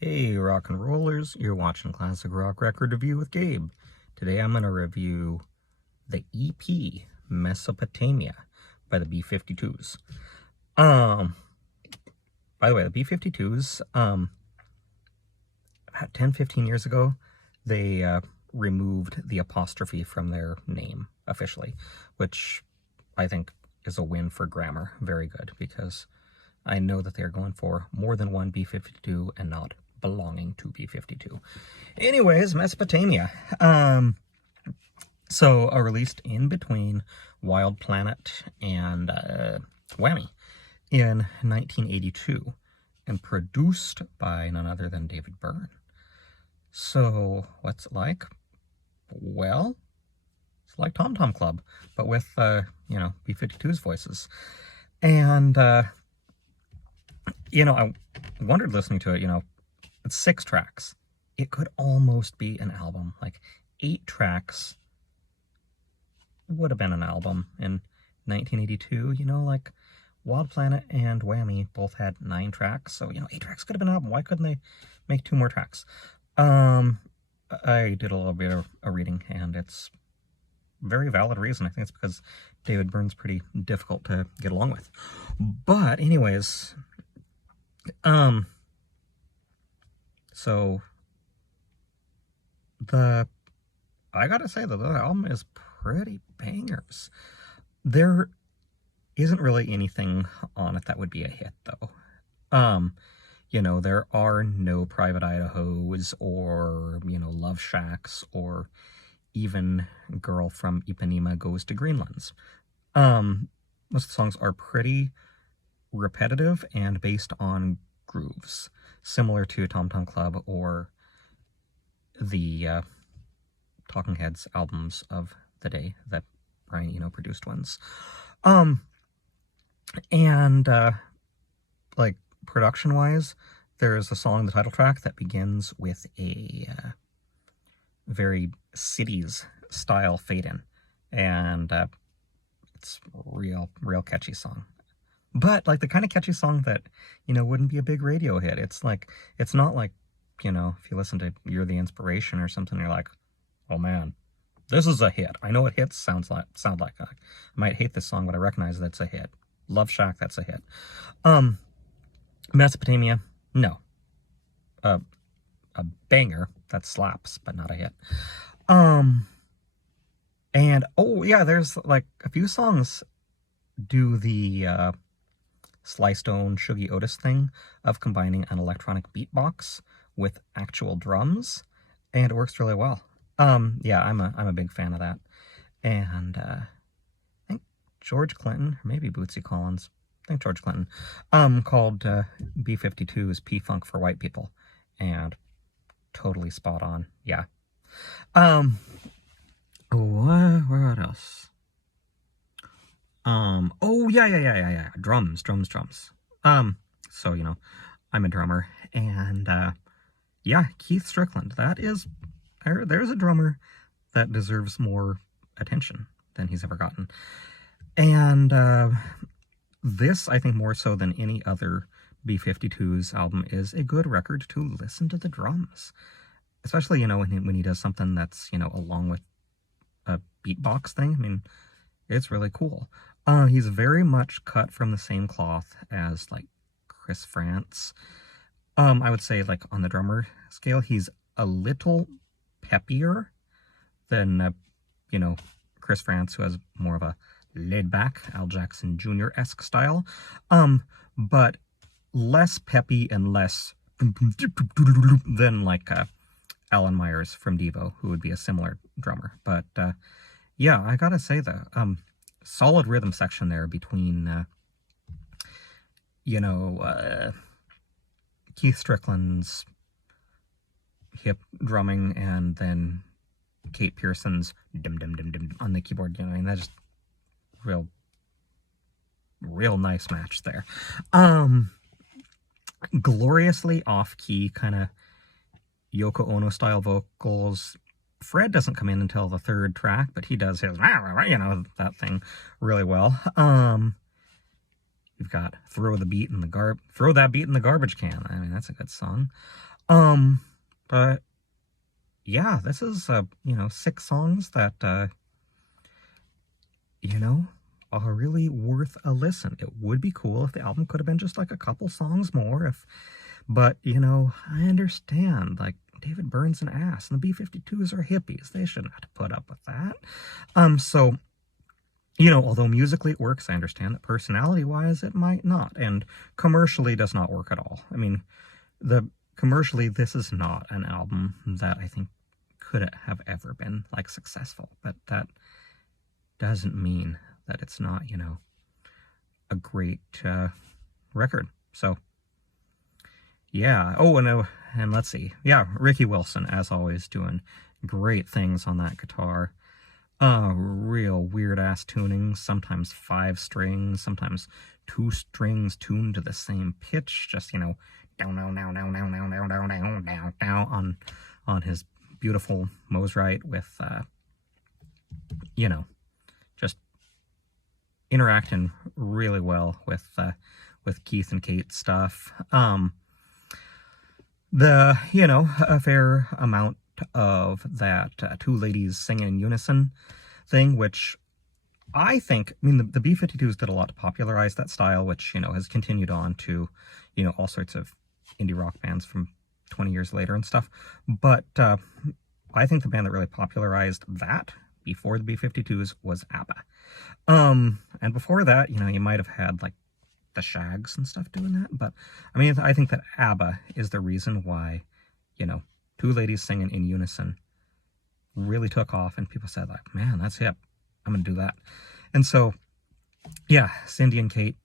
Hey, rock and rollers, you're watching Classic Rock Record Review with Gabe. Today I'm going to review the EP Mesopotamia by the B-52’s. By the way, the B-52’s, about 10-15 years ago, they removed the apostrophe from their name officially, which I think is a win for grammar. Very good, because I know that they're going for more than one B-52 and not belonging to B-52. Anyways, Mesopotamia. So released in between Wild Planet and Whammy in 1982 and produced by none other than David Byrne. So what's it like? Well, it's like Tom Tom Club, but with, B-52's voices. And, I wondered listening to it, it's 6 tracks. It could almost be an album. Like 8 tracks would have been an album in 1982. Like Wild Planet and Whammy both had 9 tracks. So, 8 tracks could have been an album. Why couldn't they make 2 more tracks? I did a little bit of a reading, and it's a very valid reason. I think it's because David Byrne's pretty difficult to get along with. But anyways, so I gotta say that the album is pretty bangers. There isn't really anything on it that would be a hit, though. There are no Private Idahos or, Love Shacks or even Girl from Ipanema Goes to Greenlands. Most of the songs are pretty repetitive and based on grooves, similar to Tom Tom Club or the Talking Heads albums of the day that Brian Eno produced ones. Like production-wise, there's a song, the title track, that begins with a very cities style fade-in, and it's real catchy song. But like the kind of catchy song that, wouldn't be a big radio hit. It's not like, if you listen to You're the Inspiration or something, you're like, oh man, this is a hit. I know what hits sound like. I might hate this song, but I recognize that's a hit. Love Shack, that's a hit. Mesopotamia, no. A banger that slaps, but not a hit. And oh yeah, there's like a few songs do the Sly Stone, Shuggy Otis thing of combining an electronic beatbox with actual drums, and it works really well. Yeah, I'm a big fan of that. And I think George Clinton, or maybe Bootsy Collins, I think George Clinton, called B-52's P-Funk for white people, and totally spot on. Yeah. What else? Oh, yeah. Drums. So, I'm a drummer, and, yeah, Keith Strickland, there's a drummer that deserves more attention than he's ever gotten. And, this, I think more so than any other B-52's album, is a good record to listen to the drums. Especially, when he does something that's, along with a beatbox thing. I mean, it's really cool. He's very much cut from the same cloth as, like, Chris Frantz. I would say, like, on the drummer scale, he's a little peppier than, Chris Frantz, who has more of a laid-back, Al Jackson Jr.-esque style. But less peppy and less than, like, Alan Myers from Devo, who would be a similar drummer. But, yeah, I gotta say, the solid rhythm section there between, Keith Strickland's hip drumming and then Kate Pearson's dim on the keyboard, and that's just real nice match there. Gloriously off-key, kind of Yoko Ono-style vocals. Fred doesn't come in until the 3rd track, but he does his, that thing really well. You've got Throw That Beat in the Garbage Can. I mean, that's a good song. But yeah, this is, 6 songs that, you know, are really worth a listen. It would be cool if the album could have been just like a couple songs more, but, I understand, like, David Byrne's an ass, and the B-52’s are hippies. They shouldn't have to put up with that. So, although musically it works, I understand that personality-wise it might not, and commercially does not work at all. I mean, commercially, this is not an album that I think could have ever been, like, successful, but that doesn't mean that it's not, a great record. So, yeah. Oh, and let's see. Yeah, Ricky Wilson, as always, doing great things on that guitar. Real weird-ass tunings, sometimes 5 strings, sometimes 2 strings tuned to the same pitch, just, down, down, down, down, down, down, down, down, down, down, down, on his beautiful Mosrite with, just interacting really well with Keith and Kate's stuff. A fair amount of that 2 ladies singing in unison thing, which I think, the B-52’s did a lot to popularize that style, which, has continued on to, all sorts of indie rock bands from 20 years later and stuff. But I think the band that really popularized that before the B-52’s was ABBA. And before that, you might have had, like, the Shags and stuff doing that, but, I think that ABBA is the reason why, 2 ladies singing in unison really took off, and people said, like, man, that's hip. I'm gonna do that. And so, yeah, Cindy and Kate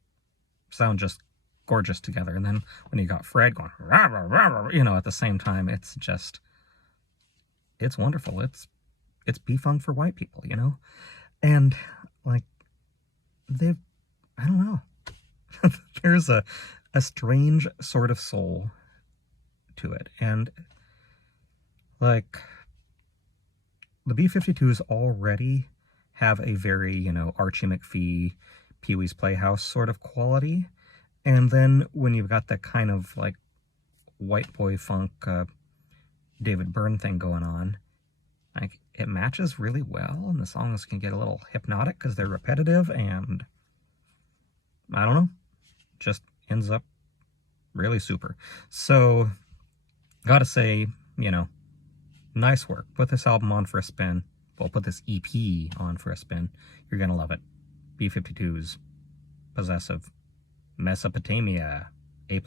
sound just gorgeous together. And then when you got Fred going, rah, rah, rah, rah, at the same time, it's wonderful. It's P-Funk for white people, And, like, I don't know. There's a strange sort of soul to it. And, like, the B-52’s already have a very, Archie McPhee, Pee-wee's Playhouse sort of quality. And then when you've got that kind of, like, white boy funk, David Byrne thing going on, like, it matches really well, and the songs can get a little hypnotic because they're repetitive, and I don't know, just ends up really super. So, gotta say, nice work. Put this album on for a spin. Well, put this EP on for a spin. You're gonna love it. B-52’s, Possessive, Mesopotamia, A+.